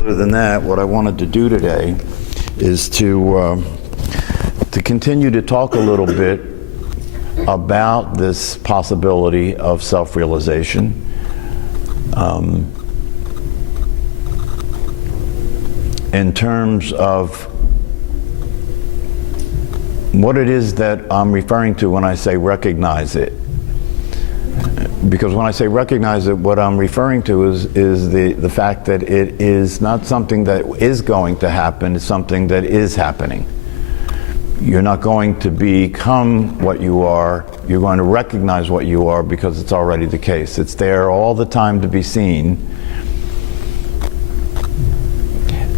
Other than that, what I wanted to do today is to continue to talk a little bit about this possibility of self-realization. In terms of what it is that I'm referring to when I say recognize it. Because when I say recognize it, what I'm referring to is the fact that it is not something that is going to happen, it's something that is happening. You're not going to become what you are, you're going to recognize what you are because it's already the case. It's there all the time to be seen.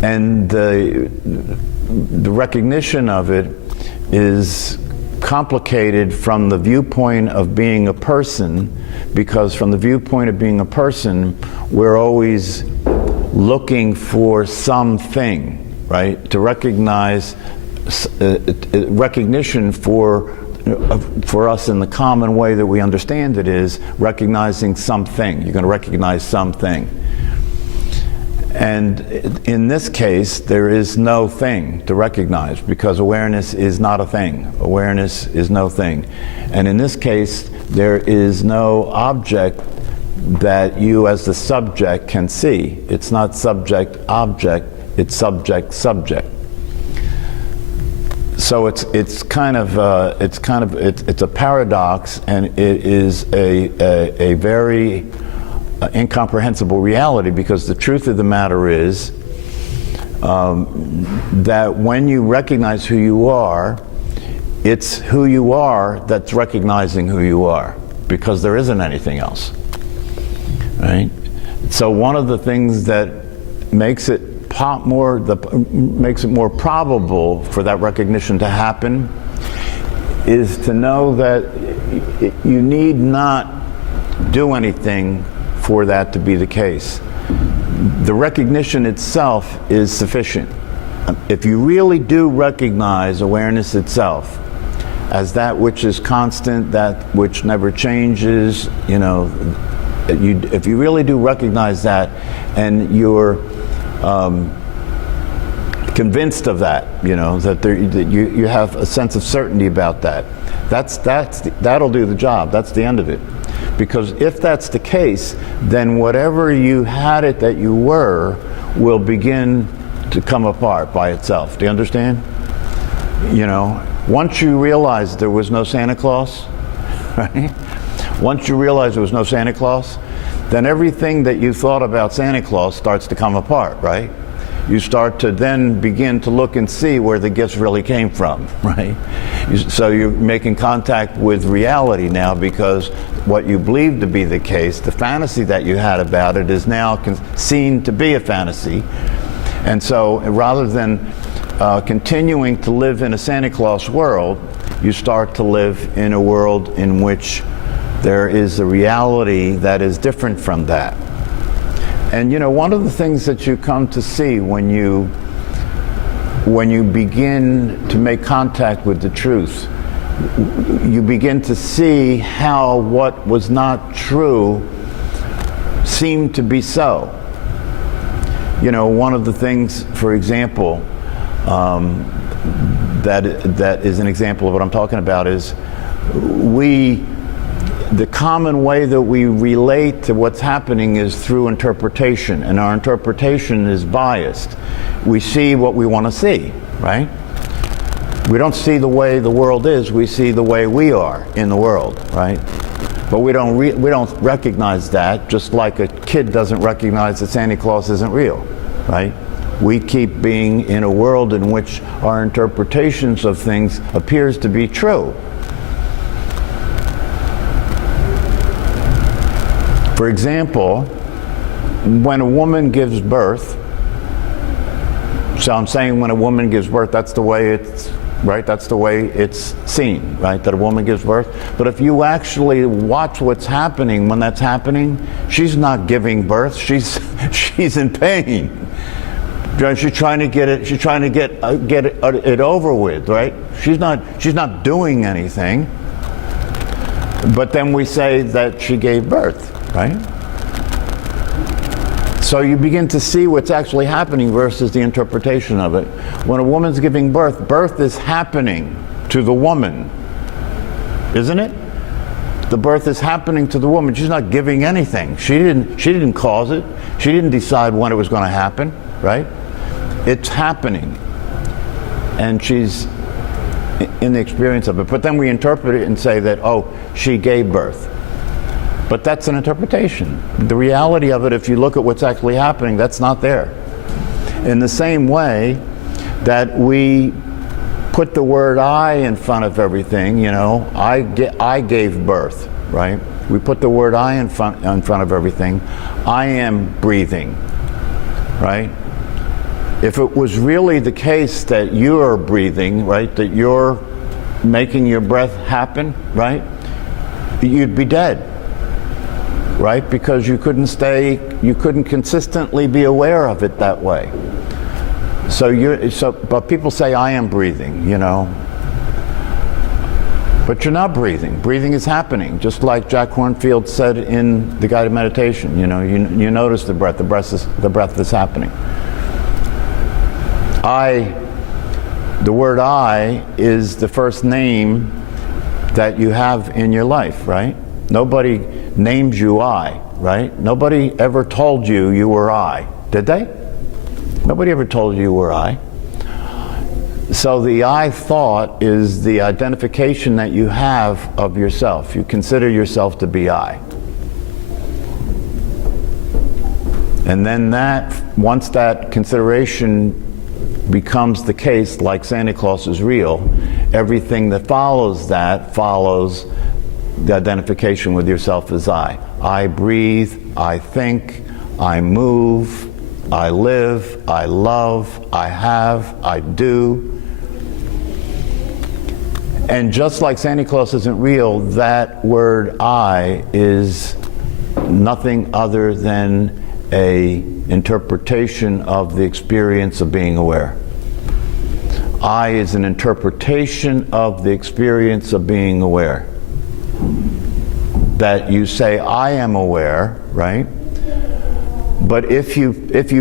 And the recognition of it is complicated from the viewpoint of being a person, because from the viewpoint of being a person, we're always looking for something, right? To recognize recognition for us in the common way that we understand it is recognizing something. You're going to recognize something. And in this case, there is no thing to recognize because awareness is not a thing. Awareness is no thing. And in this case, there is no object that you as the subject can see. It's not subject-object, it's subject-subject. So it's a paradox, and it is a very incomprehensible reality, because the truth of the matter is that when you recognize who you are, it's who you are that's recognizing who you are, because there isn't anything else, right? So one of the things that makes it more probable for that recognition to happen is to know that you need not do anything for that to be the case. The recognition itself is sufficient. If you really do recognize awareness itself as that which is constant, that which never changes, if you really do recognize that, and you're convinced of that, that you have a sense of certainty about that, that'll do the job. That's the end of it. Because if that's the case, then whatever you had it that you were will begin to come apart by itself. Do you understand? Once you realize there was no Santa Claus, right? Once you realize there was no Santa Claus, then everything that you thought about Santa Claus starts to come apart, right? You start to then begin to look and see where the gifts really came from, right? So you're making contact with reality now, because what you believed to be the case, the fantasy that you had about it, is now seen to be a fantasy. And so rather than continuing to live in a Santa Claus world, you start to live in a world in which there is a reality that is different from that. And one of the things that you come to see when you begin to make contact with the truth, you begin to see how what was not true seemed to be so. One of the things, for example, that is an example of what I'm talking about is the common way that we relate to what's happening is through interpretation, and our interpretation is biased. We see what we want to see, right? We don't see the way the world is, we see the way we are in the world, right? But we don't recognize that, just like a kid doesn't recognize that Santa Claus isn't real, right? We keep being in a world in which our interpretations of things appears to be true. For example, when a woman gives birth, so I'm saying when a woman gives birth, that's the way it's, right? That's the way it's seen, right? That a woman gives birth. But if you actually watch what's happening when that's happening, she's not giving birth. She's in pain. She's trying to get it. She's trying to get it over with, right? She's not doing anything. But then we say that she gave birth, right? So you begin to see what's actually happening versus the interpretation of it. When a woman's giving birth, birth is happening to the woman, isn't it? The birth is happening to the woman. She's not giving anything. She didn't cause it. She didn't decide when it was going to happen, right? It's happening. And she's in the experience of it. But then we interpret it and say that, oh, she gave birth. But that's an interpretation. The reality of it, if you look at what's actually happening, that's not there. In the same way that we put the word I in front of everything, you know, I gave birth, right? We put the word I in front of everything. I am breathing, right? If it was really the case that you are breathing, right, that you're making your breath happen, right, you'd be dead, right? Because you couldn't consistently be aware of it that way. But people say, I am breathing, you know. But you're not breathing. Breathing is happening, just like Jack Kornfield said in the guided meditation. You know, you notice the breath is happening. The word I is the first name that you have in your life, right? Nobody names you I, right? Nobody ever told you were I, did they? Nobody ever told you were I. So the I thought is the identification that you have of yourself. You consider yourself to be I. And then once that consideration becomes the case, like Santa Claus is real, everything that follows that follows the identification with yourself as I. I breathe, I think, I move, I live, I love, I have, I do. And just like Santa Claus isn't real, that word I is nothing other than an interpretation of the experience of being aware. I is an interpretation of the experience of being aware. That you say, I am aware, right? But if you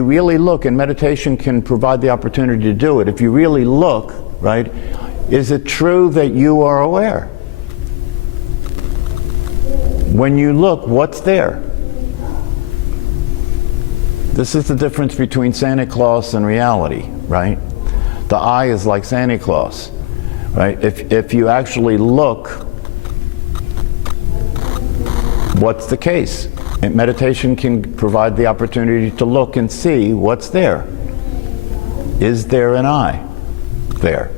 really look, and meditation can provide the opportunity to do it, if you really look, right, is it true that you are aware? When you look, what's there? This is the difference between Santa Claus and reality, right? The I is like Santa Claus, right? If you actually look, what's the case? And meditation can provide the opportunity to look and see what's there. Is there an I there?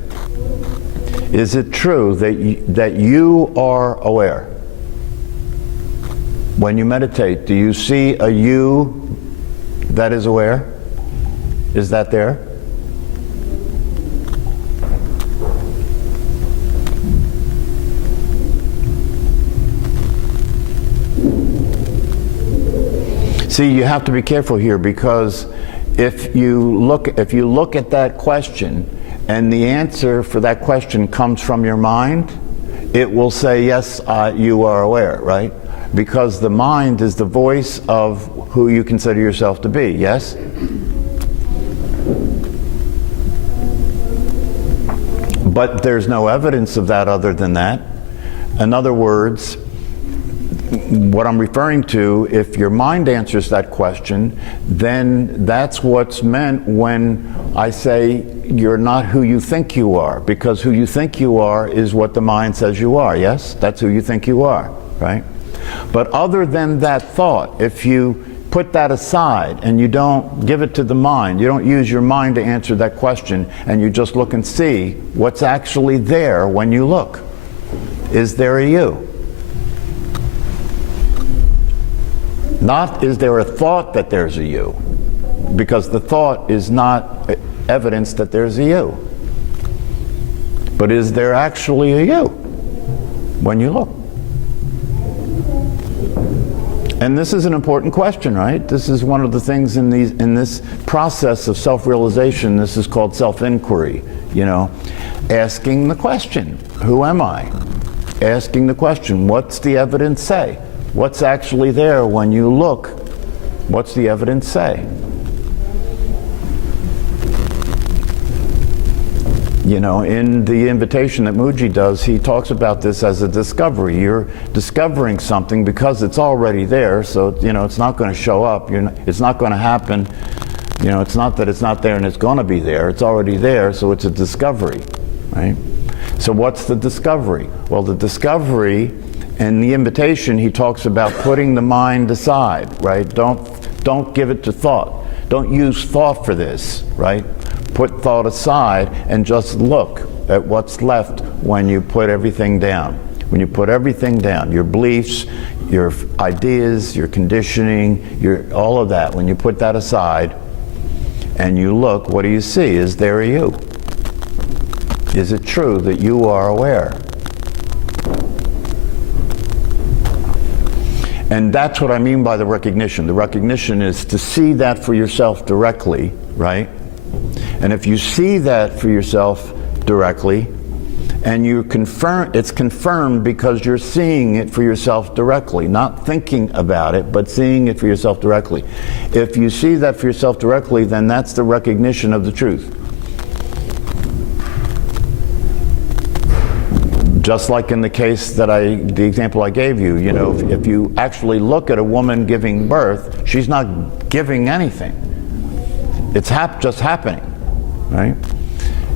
Is it true that you are aware? When you meditate, do you see a you that is aware? Is that there? See, you have to be careful here, because if you look at that question and the answer for that question comes from your mind, it will say, yes, you are aware, right? Because the mind is the voice of who you consider yourself to be, yes? But there's no evidence of that other than that. In other words, what I'm referring to, if your mind answers that question, then that's what's meant when I say you're not who you think you are, because who you think you are is what the mind says you are, yes? That's who you think you are, right? But other than that thought, if you put that aside and you don't give it to the mind, you don't use your mind to answer that question, and you just look and see what's actually there when you look. Is there a you? Not is there a thought that there's a you, because the thought is not evidence that there's a you. But is there actually a you when you look? And this is an important question, right? This is one of the things in this process of self-realization. This is called self-inquiry, you know, asking the question, who am I? Asking the question, what's the evidence say? What's actually there when you look What's the evidence say? You know, in the invitation that Mooji does, he talks about this as a discovery. You're discovering something because it's already there, so, you know, it's not going to show up. It's not going to happen. You know, it's not that it's not there and it's going to be there. It's already there, so it's a discovery, right? So what's the discovery? Well, the discovery, in the invitation, he talks about putting the mind aside, right? Don't give it to thought. Don't use thought for this, right? Put thought aside and just look at what's left when you put everything down. When you put everything down, your beliefs, your ideas, your conditioning, all of that, when you put that aside and you look, what do you see? Is there a you? Is it true that you are aware? And that's what I mean by the recognition. The recognition is to see that for yourself directly, right? And if you see that for yourself directly, and it's confirmed because you're seeing it for yourself directly, not thinking about it, but seeing it for yourself directly. If you see that for yourself directly, then that's the recognition of the truth. Just like in the case that the example I gave you, you know, if you actually look at a woman giving birth, she's not giving anything. It's just happening, right?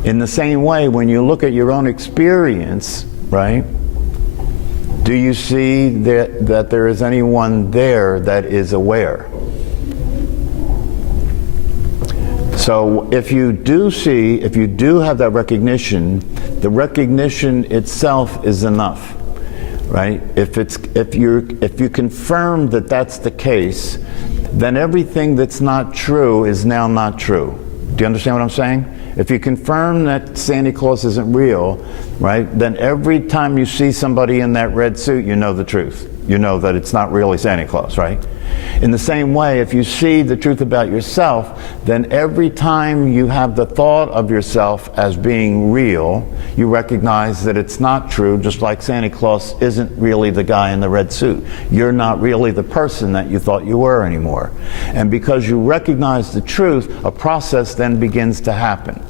In the same way, when you look at your own experience, right, do you see that there is anyone there that is aware? So if you do have that recognition, the recognition itself is enough, right? If you confirm that that's the case, then everything that's not true is now not true. Do you understand what I'm saying? If you confirm that Santa Claus isn't real, right, then every time you see somebody in that red suit, you know the truth. You know that it's not really Santa Claus, right? In the same way, if you see the truth about yourself, then every time you have the thought of yourself as being real, you recognize that it's not true, just like Santa Claus isn't really the guy in the red suit. You're not really the person that you thought you were anymore. And because you recognize the truth, a process then begins to happen.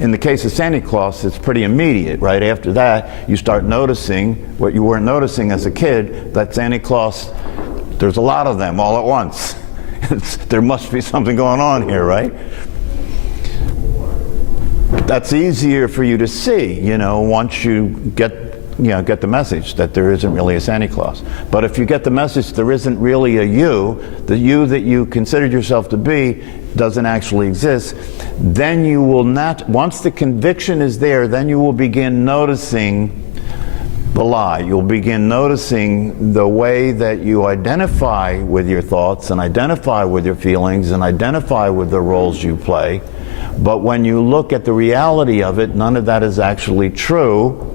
In the case of Santa Claus, it's pretty immediate, right? After that, you start noticing what you weren't noticing as a kid, that Santa Claus, there's a lot of them all at once. There must be something going on here, right? That's easier for you to see, you know, once you get the message that there isn't really a Santa Claus. But if you get the message there isn't really a you, the you that you considered yourself to be doesn't actually exist, then you will not, once the conviction is there, then you will begin noticing the lie. You'll begin noticing the way that you identify with your thoughts and identify with your feelings and identify with the roles you play. But when you look at the reality of it, none of that is actually true,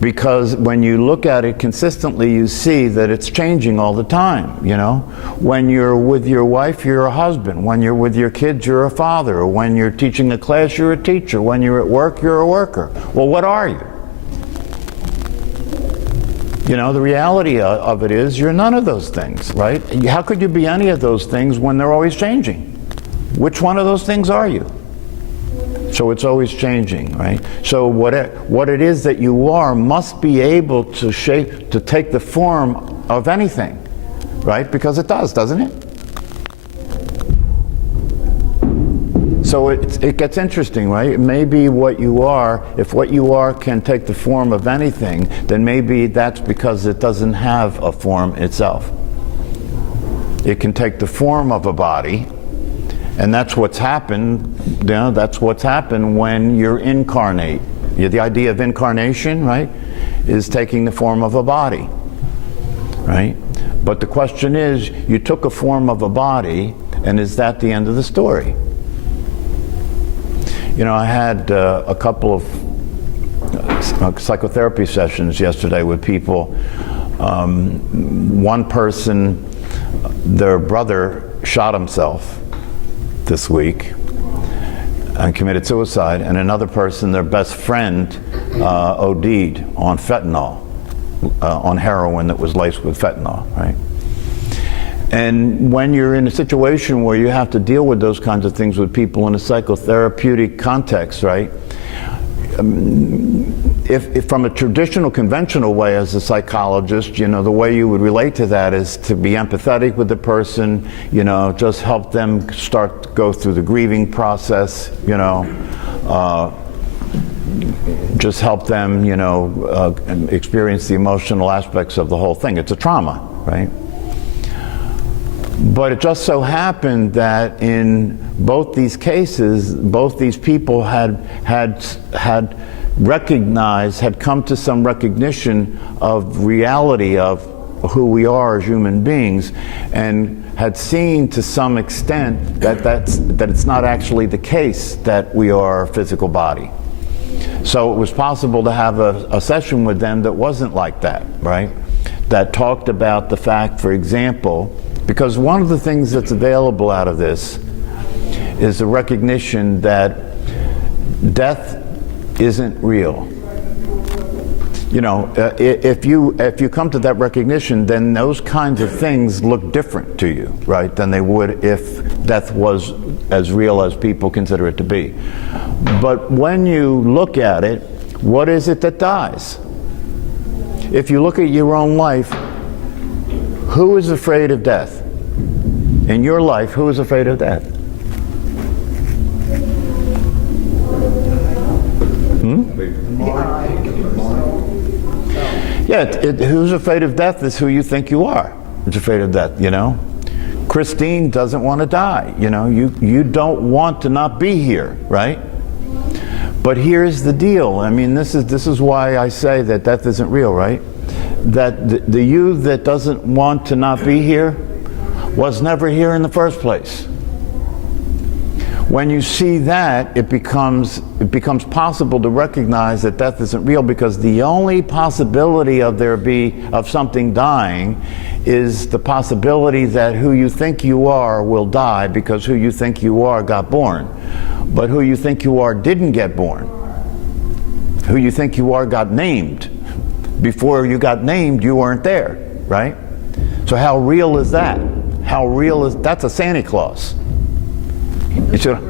because when you look at it consistently, you see that it's changing all the time, you know? When you're with your wife, you're a husband. When you're with your kids, you're a father. When you're teaching a class, you're a teacher. When you're at work, you're a worker. Well, what are you? You know, the reality of it is you're none of those things, right? How could you be any of those things when they're always changing? Which one of those things are you? So it's always changing, right? So what it is that you are must be able to take the form of anything, right? Because it does, doesn't it? So it gets interesting, right? Maybe what you are, if what you are can take the form of anything, then maybe that's because it doesn't have a form itself. It can take the form of a body, and that's what's happened, you know, that's what's happened when you're incarnate. The idea of incarnation, right, is taking the form of a body, right? But the question is, you took a form of a body, and is that the end of the story? You know, I had a couple of psychotherapy sessions yesterday with people. One person, their brother shot himself this week and committed suicide, and another person, their best friend, OD'd on fentanyl, on heroin that was laced with fentanyl, right? And when you're in a situation where you have to deal with those kinds of things with people in a psychotherapeutic context, right? If from a traditional, conventional way as a psychologist, you know, the way you would relate to that is to be empathetic with the person, you know, just help them start to go through the grieving process, you know, just help them, you know, experience the emotional aspects of the whole thing. It's a trauma, right? But it just so happened that in both these cases, both these people had recognized, had come to some recognition of reality of who we are as human beings, and had seen to some extent that it's not actually the case that we are a physical body. So it was possible to have a session with them that wasn't like that, right? That talked about the fact, for example, because one of the things that's available out of this is the recognition that death isn't real. You know, if you come to that recognition, then those kinds of things look different to you, right, than they would if death was as real as people consider it to be. But when you look at it, what is it that dies? If you look at your own life, who is afraid of death? In your life, who is afraid of death? Yeah, who's afraid of death is who you think you are. Who's afraid of death, you know? Christine doesn't want to die, you know? You don't want to not be here, right? But here's the deal. I mean, this is why I say that death isn't real, right? That the you that doesn't want to not be here was never here in the first place. When you see that, it becomes possible to recognize that death isn't real, because the only possibility of something dying is the possibility that who you think you are will die, because who you think you are got born. But who you think you are didn't get born. Who you think you are got named. Before you got named, you weren't there, right? So how real is that? How real is that's a Santa Claus? You should.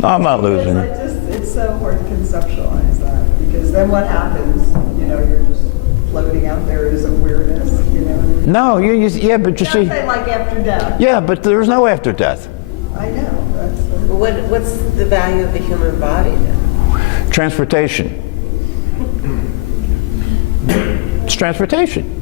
No, I'm not losing it. It's so hard to conceptualize that, because then what happens? You know, you're just floating out there as awareness. You know. No, yeah, but you see. Like after death. Yeah, but there's no after death. I know. That's. What's the value of the human body then? Transportation. It's transportation.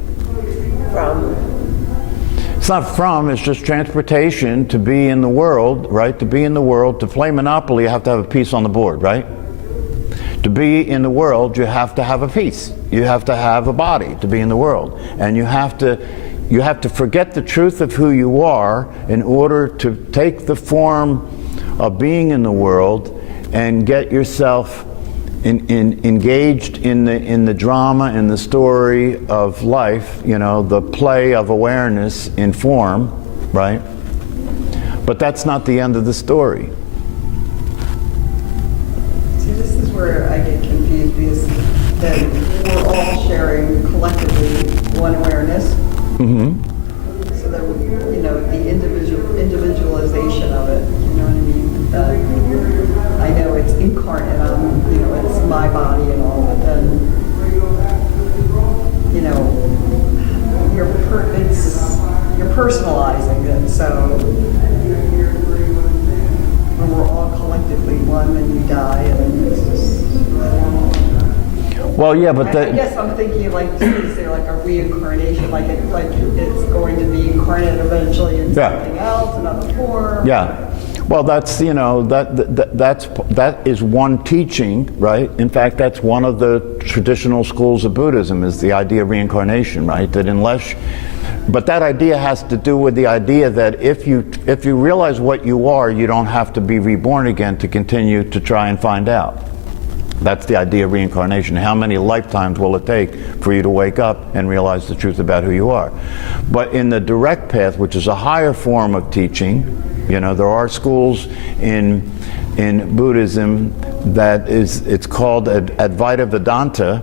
It's not from, it's just transportation to be in the world, right? To be in the world, to play Monopoly, you have to have a piece on the board, right? To be in the world, you have to have a piece. You have to have a body to be in the world. And you have to forget the truth of who you are in order to take the form of being in the world and get yourself engaged in the drama, in the story of life, you know, the play of awareness in form, right? But that's not the end of the story. See, this is where I get confused, because then we're all sharing collectively one awareness. Mm-hmm. So that, you know, the individualization of it, you know what I mean? I know it's incarnate, you know, it's my body and all, but then, you know, you're personalizing it, so when we're all collectively one and you die, and it's just. Well, yeah, but I guess I'm thinking, like, is there like a reincarnation, like it's going to be incarnate eventually in something else, another form? Yeah. Well, that's, you know, that is one teaching, right? In fact, that's one of the traditional schools of Buddhism, is the idea of reincarnation, right? But that idea has to do with the idea that if you realize what you are, you don't have to be reborn again to continue to try and find out. That's the idea of reincarnation. How many lifetimes will it take for you to wake up and realize the truth about who you are? But in the direct path, which is a higher form of teaching, you know, there are schools in Buddhism it's called Advaita Vedanta,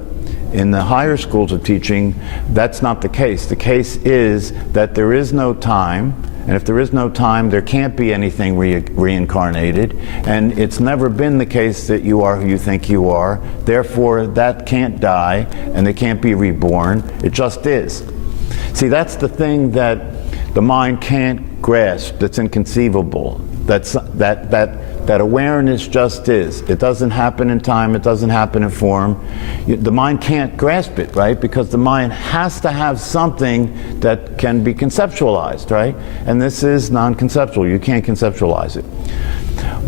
In the higher schools of teaching, that's not the case. The case is that there is no time, and if there is no time, there can't be anything reincarnated, and it's never been the case that you are who you think you are. Therefore, that can't die, and it can't be reborn. It just is. See, that's the thing that the mind can't grasp, that's inconceivable. That awareness just is. It doesn't happen in time, it doesn't happen in form. The mind can't grasp it, right? Because the mind has to have something that can be conceptualized, right? And this is non-conceptual. You can't conceptualize it.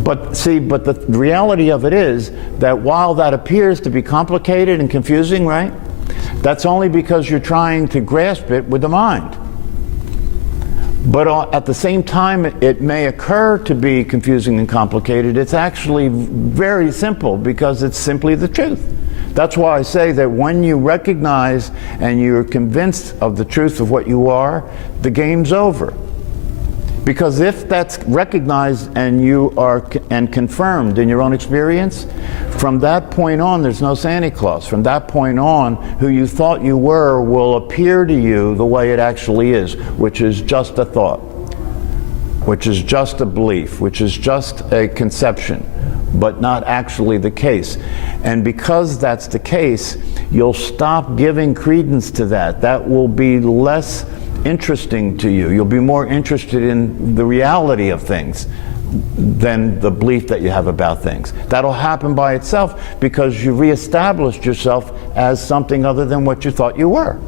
But see, the reality of it is that while that appears to be complicated and confusing, right? That's only because you're trying to grasp it with the mind. But at the same time, it may occur to be confusing and complicated. It's actually very simple because it's simply the truth. That's why I say that when you recognize and you're convinced of the truth of what you are, the game's over. Because if that's recognized and you are confirmed in your own experience, from that point on, there's no Santa Claus. From that point on, who you thought you were will appear to you the way it actually is, which is just a thought, which is just a belief, which is just a conception, but not actually the case. And because that's the case, you'll stop giving credence to that. That will be less interesting to you. You'll be more interested in the reality of things than the belief that you have about things. That'll happen by itself because you reestablished yourself as something other than what you thought you were.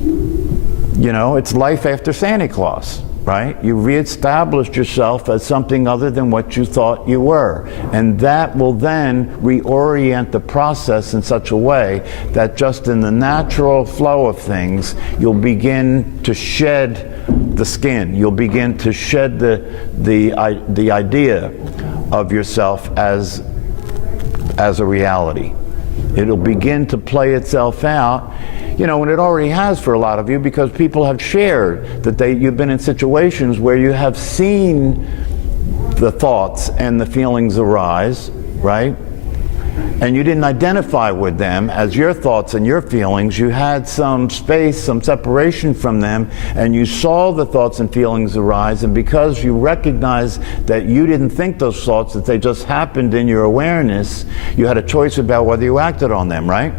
You know, it's life after Santa Claus, right? You reestablished yourself as something other than what you thought you were. And that will then reorient the process in such a way that just in the natural flow of things, you'll begin to shed the skin. You'll begin to shed the idea of yourself as a reality. It'll begin to play itself out. You know, and it already has for a lot of you because people have shared that you've been in situations where you have seen the thoughts and the feelings arise, right? And you didn't identify with them as your thoughts and your feelings. You had some space, some separation from them, and you saw the thoughts and feelings arise, and because you recognized that you didn't think those thoughts, that they just happened in your awareness, you had a choice about whether you acted on them, right?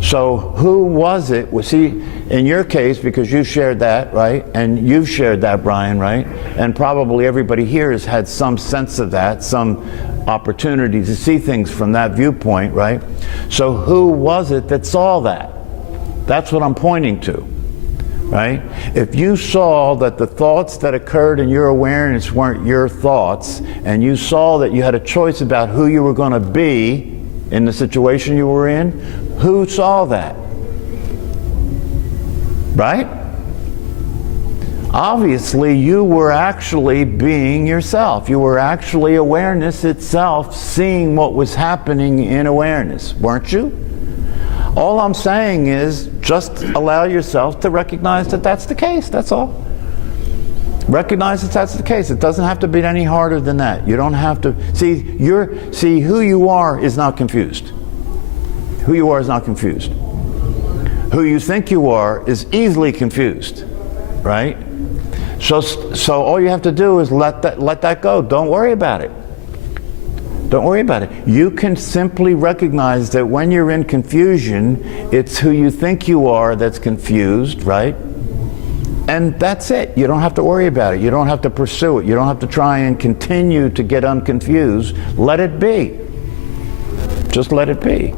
So who was it? Well, see, in your case, because you shared that, right? And you've shared that, Brian, right? And probably everybody here has had some sense of that, some opportunity to see things from that viewpoint, right? So who was it that saw that? That's what I'm pointing to, right? If you saw that the thoughts that occurred in your awareness weren't your thoughts, and you saw that you had a choice about who you were going to be in the situation you were in, who saw that? Right? Obviously, you were actually being yourself. You were actually awareness itself, seeing what was happening in awareness, weren't you? All I'm saying is just allow yourself to recognize that that's the case, that's all. Recognize that that's the case. It doesn't have to be any harder than that. You don't have to see who you are is not confused. Who you are is not confused. Who you think you are is easily confused, right? So all you have to do is let that go. Don't worry about it. Don't worry about it. You can simply recognize that when you're in confusion, it's who you think you are that's confused, right? And that's it. You don't have to worry about it. You don't have to pursue it. You don't have to try and continue to get unconfused. Let it be. Just let it be.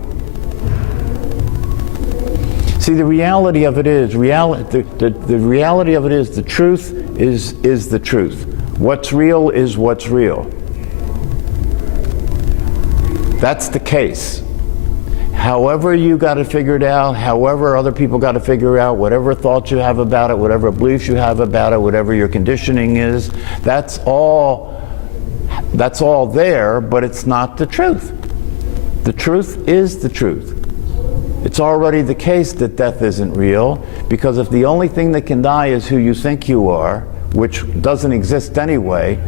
See, the reality of it is, the reality of it is the truth is the truth. What's real is what's real. That's the case. However you got to figure it out, however other people got to figure out, whatever thoughts you have about it, whatever beliefs you have about it, whatever your conditioning is, that's all there, but it's not the truth. The truth is the truth. It's already the case that death isn't real, because if the only thing that can die is who you think you are, which doesn't exist anyway,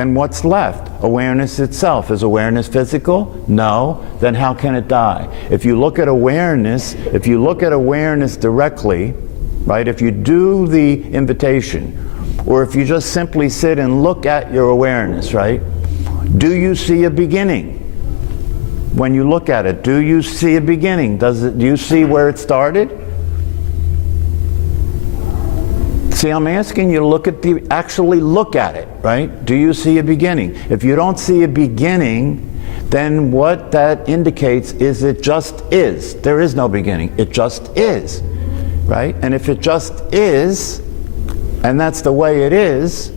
then what's left? Awareness itself. Is awareness physical? No. Then how can it die? If you look at awareness directly, right, if you do the invitation, or if you just simply sit and look at your awareness, right, do you see a beginning? When you look at it, do you see a beginning? Do you see where it started? See, I'm asking you to actually look at it, right? Do you see a beginning? If you don't see a beginning, then what that indicates is it just is. There is no beginning. It just is, right? And if it just is, and that's the way it is,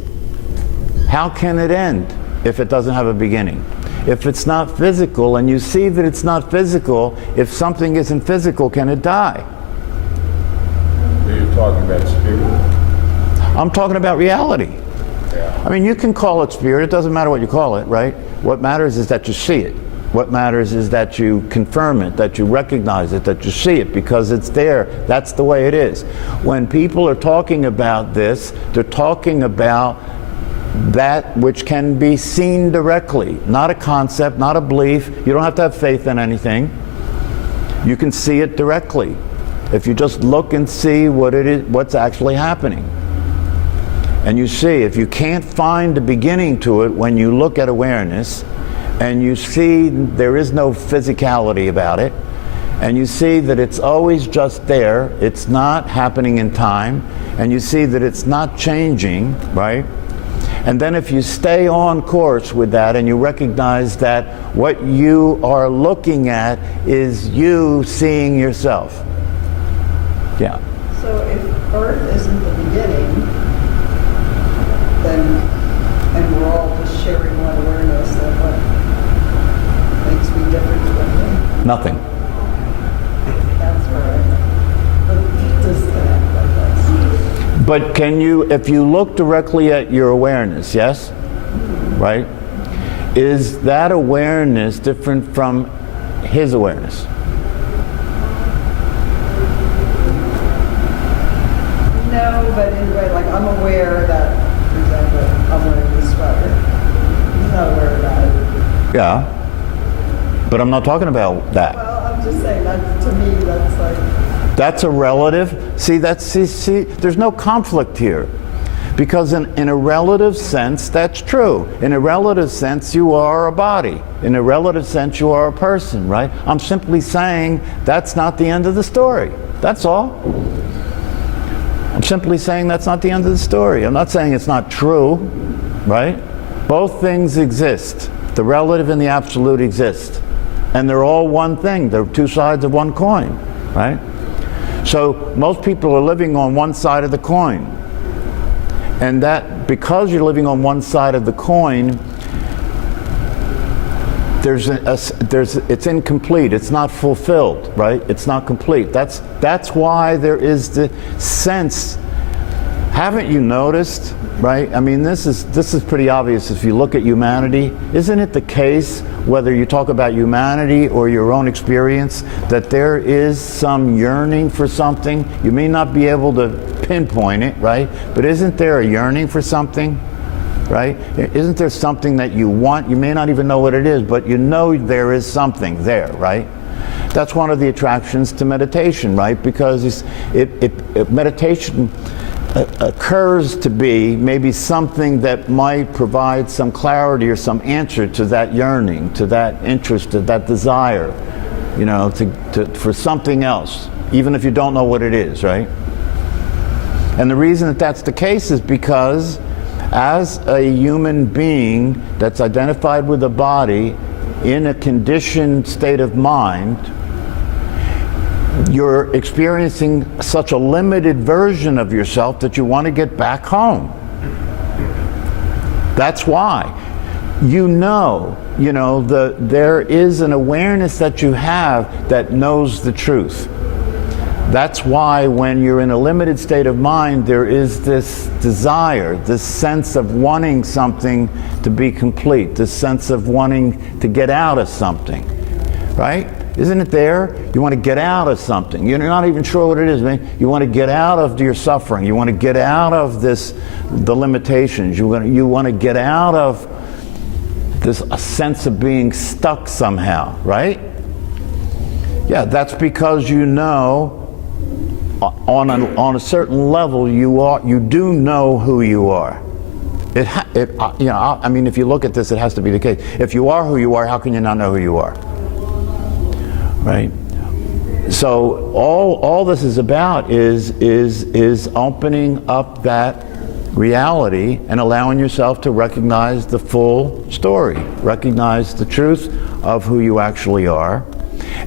how can it end if it doesn't have a beginning? If it's not physical, and you see that it's not physical, if something isn't physical, can it die? Are you talking about spirit? I'm talking about reality. Yeah. I mean, you can call it spirit. It doesn't matter what you call it, right? What matters is that you see it. What matters is that you confirm it, that you recognize it, that you see it, because it's there. That's the way it is. When people are talking about this, they're talking about that which can be seen directly, not a concept, not a belief. You don't have to have faith in anything. You can see it directly if you just look and see what it is, what's actually happening. And you see, if you can't find a beginning to it when you look at awareness, and you see there is no physicality about it, and you see that it's always just there, it's not happening in time, and you see that it's not changing, right? And then if you stay on course with that and you recognize that what you are looking at is you seeing yourself. Yeah. So if Earth isn't the beginning, then, and we're all just sharing one awareness, then what makes me different from them? Nothing. That's right. Disconnect, I guess. But can you, if you look directly at your awareness, yes? Right? Is that awareness different from his awareness? No, but in a way, like I'm aware that, for example, I'm wearing this sweater. He's not aware of that. Yeah. But I'm not talking about that. Well, I'm just saying that to me, that's like. That's a relative. See, there's no conflict here. Because in a relative sense, that's true. In a relative sense, you are a body. In a relative sense, you are a person, right? I'm simply saying that's not the end of the story. That's all. I'm simply saying that's not the end of the story. I'm not saying it's not true, right? Both things exist. The relative and the absolute exist. And they're all one thing. They're two sides of one coin, right? So most people are living on one side of the coin. And that, because you're living on one side of the coin, it's incomplete. It's not fulfilled, right? It's not complete. That's why there is the sense. Haven't you noticed, right? I mean, this is pretty obvious if you look at humanity. Isn't it the case, whether you talk about humanity or your own experience, that there is some yearning for something? You may not be able to pinpoint it, right? But isn't there a yearning for something? Right? Isn't there something that you want? You may not even know what it is, but you know there is something there, right? That's one of the attractions to meditation, right? Because meditation occurs to be maybe something that might provide some clarity or some answer to that yearning, to that interest, to that desire, you know, for something else, even if you don't know what it is, right? And the reason that that's the case is because as a human being that's identified with a body in a conditioned state of mind, you're experiencing such a limited version of yourself that you want to get back home. That's why. You know, there is an awareness that you have that knows the truth. That's why when you're in a limited state of mind, there is this desire, this sense of wanting something to be complete, this sense of wanting to get out of something, right? Isn't it there? You want to get out of something. You're not even sure what it is, man. You want to get out of your suffering. You want to get out of the limitations. You want to get out of a sense of being stuck somehow, right? Yeah, that's because you know, on a certain level, you do know who you are. I mean, if you look at this, it has to be the case. If you are who you are, how can you not know who you are? Right? So all this is about is opening up that reality and allowing yourself to recognize the full story, recognize the truth of who you actually are.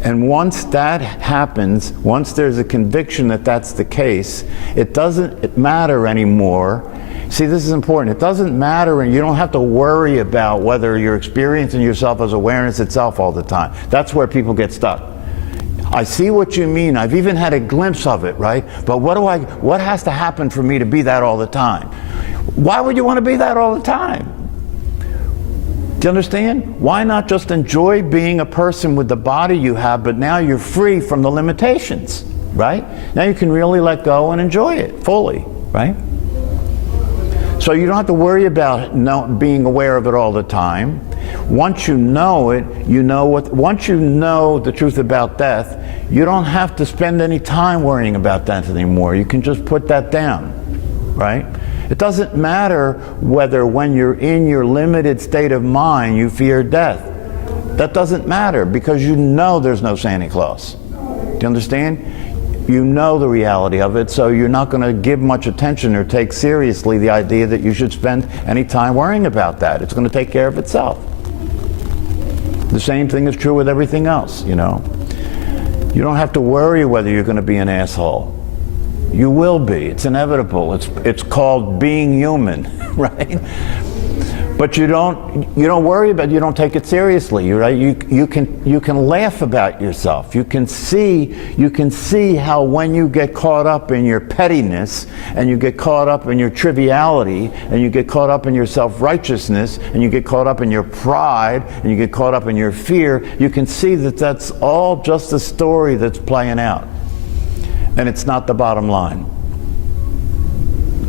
And once that happens, once there's a conviction that that's the case, it doesn't matter anymore. See, this is important. It doesn't matter, and you don't have to worry about whether you're experiencing yourself as awareness itself all the time. That's where people get stuck. I see what you mean. I've even had a glimpse of it, right? But what has to happen for me to be that all the time? Why would you want to be that all the time? Do you understand? Why not just enjoy being a person with the body you have, but now you're free from the limitations, right? Now you can really let go and enjoy it fully, right? So you don't have to worry about being aware of it all the time. Once you know it, once you know the truth about death, you don't have to spend any time worrying about death anymore. You can just put that down, right? It doesn't matter whether when you're in your limited state of mind you fear death. That doesn't matter because you know there's no Santa Claus. Do you understand? You know the reality of it, so you're not going to give much attention or take seriously the idea that you should spend any time worrying about that. It's going to take care of itself. The same thing is true with everything else, you know. You don't have to worry whether you're going to be an asshole. You will be. It's inevitable. It's called being human, right? But you don't worry about it. You don't take it seriously, right? You can laugh about yourself. You can see how when you get caught up in your pettiness and you get caught up in your triviality and you get caught up in your self-righteousness and you get caught up in your pride and you get caught up in your fear, you can see that that's all just a story that's playing out. And it's not the bottom line.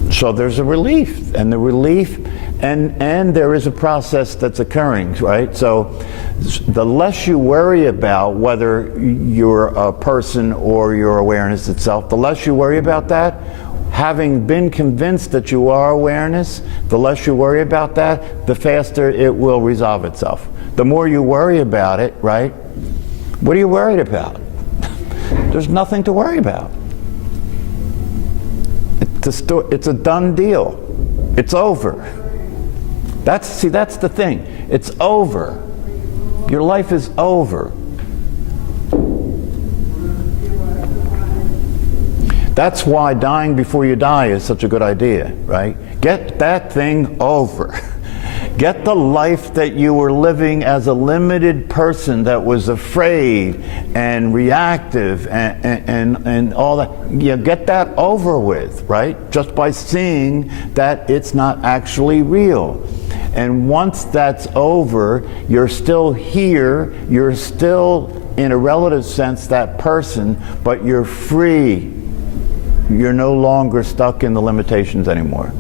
So there's a relief, and the relief, and there is a process that's occurring, right? So the less you worry about whether you're a person or your awareness itself, the less you worry about that, having been convinced that you are awareness, the less you worry about that, the faster it will resolve itself. The more you worry about it, right? What are you worried about? There's nothing to worry about. It's a done deal. It's over. That's the thing. It's over. Your life is over. That's why dying before you die is such a good idea, right? Get that thing over. Get the life that you were living as a limited person that was afraid and reactive and all that. Get that over with, right? Just by seeing that it's not actually real. And once that's over, you're still here, you're still in a relative sense that person, but you're free. You're no longer stuck in the limitations anymore.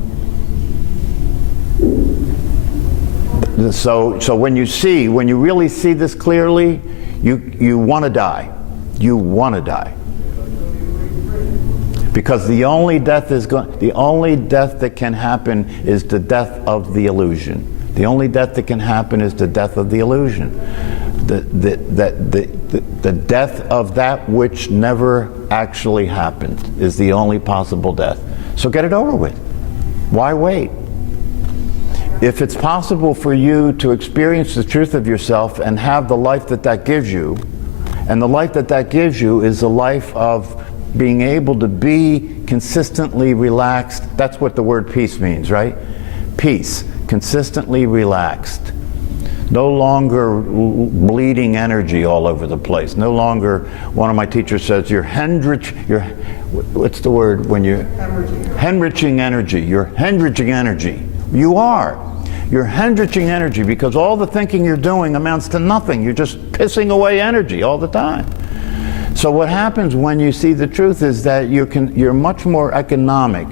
So when you really see this clearly, you want to die. You want to die. Because the only death that can happen is the death of the illusion. The only death that can happen is the death of the illusion. The death of that which never actually happened is the only possible death. So get it over with. Why wait? If it's possible for you to experience the truth of yourself and have the life that gives you, and the life that gives you is a life of being able to be consistently relaxed. That's what the word peace means, right? Peace, consistently relaxed. No longer bleeding energy all over the place. No longer, one of my teachers says, what's the word when you're hemorrhaging energy? You're hemorrhaging energy. You are. You're hemorrhaging energy because all the thinking you're doing amounts to nothing. You're just pissing away energy all the time. So what happens when you see the truth is that you're much more economic.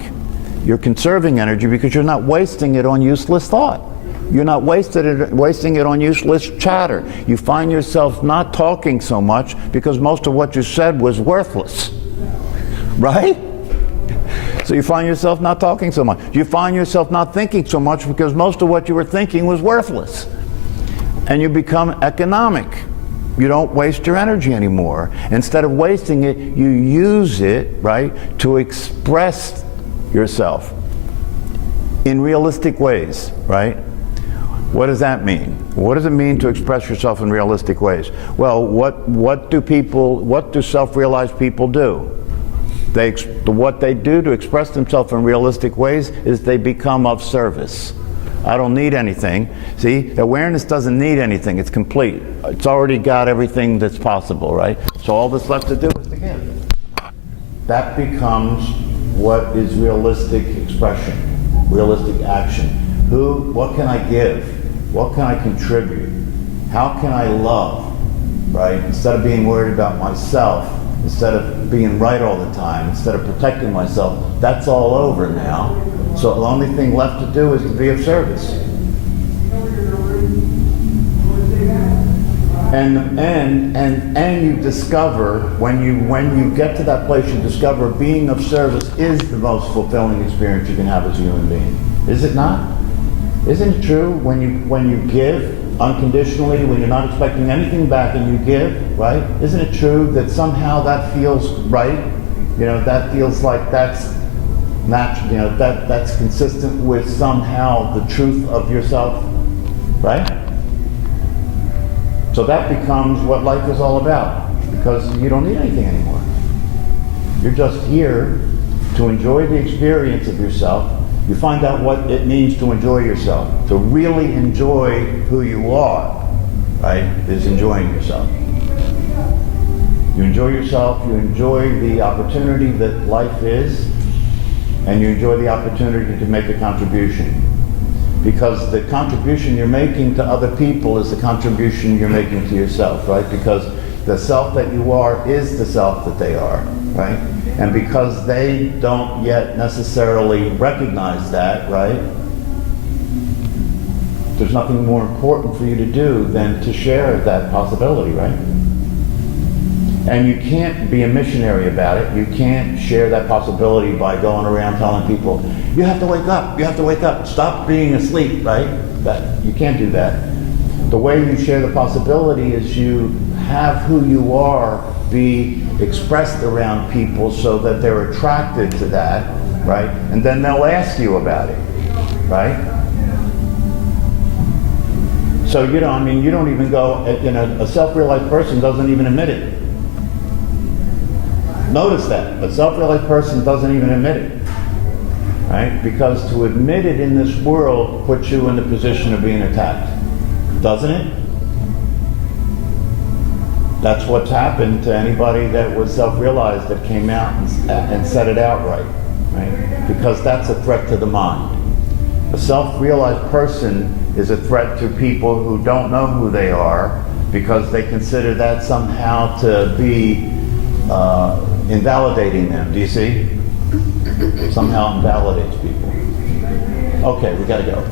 You're conserving energy because you're not wasting it on useless thought. You're not wasting it on useless chatter. You find yourself not talking so much because most of what you said was worthless. Right? So you find yourself not talking so much. You find yourself not thinking so much because most of what you were thinking was worthless. And you become economic. You don't waste your energy anymore. Instead of wasting it, you use it, right, to express yourself in realistic ways, right? What does that mean? What does it mean to express yourself in realistic ways? Well, what do self-realized people do? What they do to express themselves in realistic ways is they become of service. I don't need anything. See, awareness doesn't need anything. It's complete. It's already got everything that's possible, right? So all that's left to do is to give. That becomes what is realistic expression, realistic action. What can I give? What can I contribute? How can I love, right? Instead of being worried about myself, instead of being right all the time, instead of protecting myself, that's all over now. So the only thing left to do is to be of service. And you discover, when you get to that place, you discover being of service is the most fulfilling experience you can have as a human being. Is it not? Isn't it true when you give unconditionally, when you're not expecting anything back and you give, right? Isn't it true that somehow that feels right? You know, that feels like that's natural, you know, that's consistent with somehow the truth of yourself, right? So that becomes what life is all about, because you don't need anything anymore. You're just here to enjoy the experience of yourself. You find out what it means to enjoy yourself, to really enjoy who you are, right, is enjoying yourself. You enjoy yourself, you enjoy the opportunity that life is, and you enjoy the opportunity to make a contribution. Because the contribution you're making to other people is the contribution you're making to yourself, right? Because the self that you are is the self that they are, right? And because they don't yet necessarily recognize that, right? There's nothing more important for you to do than to share that possibility, right? And you can't be a missionary about it. You can't share that possibility by going around telling people, you have to wake up, you have to wake up, stop being asleep, right? You can't do that. The way you share the possibility is you have who you are be expressed around people so that they're attracted to that, right? And then they'll ask you about it, right? So, you know, I mean, you don't even go, you know, a self-realized person doesn't even admit it. Notice that. A self-realized person doesn't even admit it, right? Because to admit it in this world puts you in the position of being attacked, doesn't it? That's what's happened to anybody that was self-realized that came out and said it outright, right? Because that's a threat to the mind. A self-realized person is a threat to people who don't know who they are because they consider that somehow to be invalidating them. Do you see? Somehow invalidates people. Okay, we gotta go.